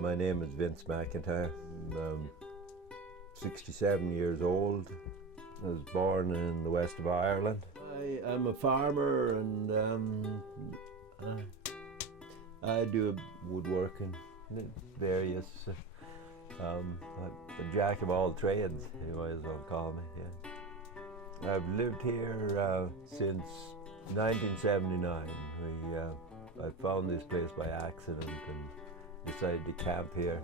My name is Vince McIntyre. I'm 67 years old. I was born in the west of Ireland. I'm a farmer and I do woodworking, various, a jack of all trades, you might as well call me, yeah. I've lived here since 1979. I found this place by accident and decided to camp here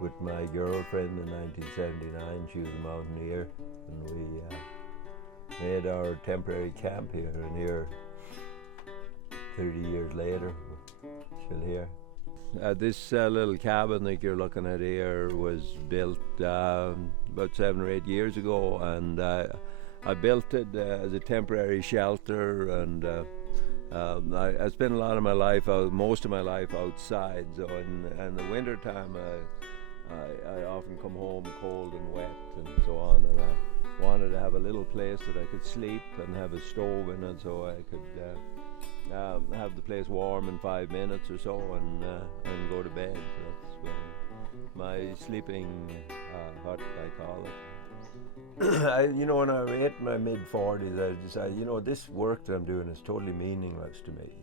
with my girlfriend in 1979. She was a mountaineer, and we made our temporary camp here, and here 30 years later we're still here. This little cabin that you're looking at here was built about 7 or 8 years ago, and I built it as a temporary shelter, and I spent a lot of my life most of my life outside. So in the winter time, I often come home cold and wet and so on, and I wanted to have a little place that I could sleep and have a stove in it, so I could have the place warm in 5 minutes or so, and go to bed. So that's my sleeping hut, I call it. When I hit my mid-40s, I decided, this work that I'm doing is totally meaningless to me.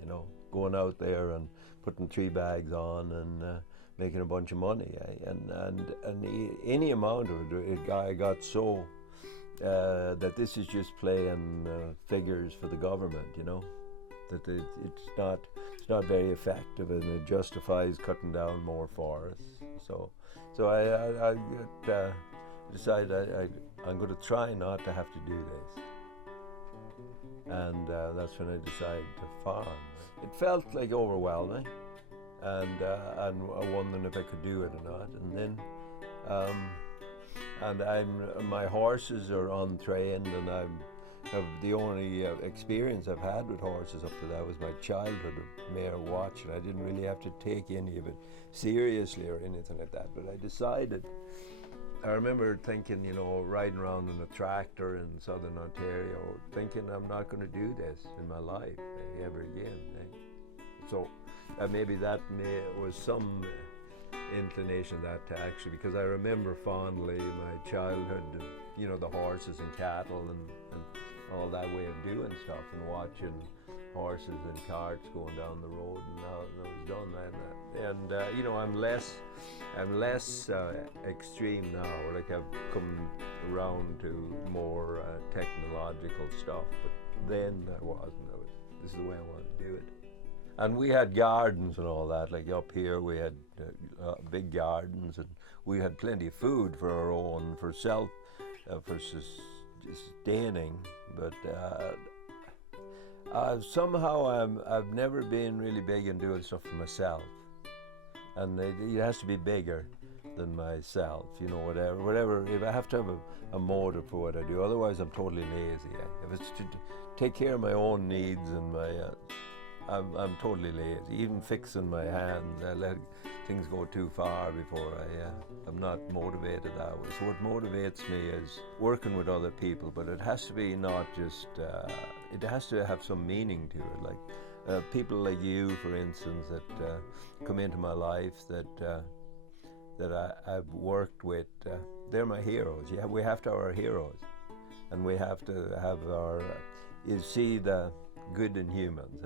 Going out there and putting 3 bags on and making a bunch of money, and any amount of it, I got so that this is just playing figures for the government. That it's not very effective, and it justifies cutting down more forests. So I decided I'm going to try not to have to do this, and that's when I decided to farm. It felt like overwhelming, and wondering if I could do it or not. And then, my horses are untrained, and the only experience I've had with horses up to that was my childhood of mare watching. I didn't really have to take any of it seriously or anything like that, but I remember thinking, riding around in a tractor in southern Ontario, thinking I'm not going to do this in my life ever again. So maybe that was some inclination of that to actually, because I remember fondly my childhood, the horses and cattle and all that way of doing stuff, and watching horses and carts going down the road, and now it was done. And I'm less extreme now. Like, I've come around to more technological stuff, but then I wasn't. This is the way I wanted to do it. And we had gardens and all that. Like up here, we had big gardens, and we had plenty of food for our own, for sustaining. But somehow I've never been really big in doing stuff for myself, and it has to be bigger than myself. Whatever. If I have to have a motive for what I do, otherwise I'm totally lazy. If it's to take care of my own needs and I'm totally lazy. Even fixing my hands, I let things go too far before I'm not motivated that way. So what motivates me is working with other people, but it has to be not just, it has to have some meaning to it. Like people like you, for instance, that come into my life that I've worked with, they're my heroes. Yeah, we have to have our heroes, and we have to have you see the good in humans,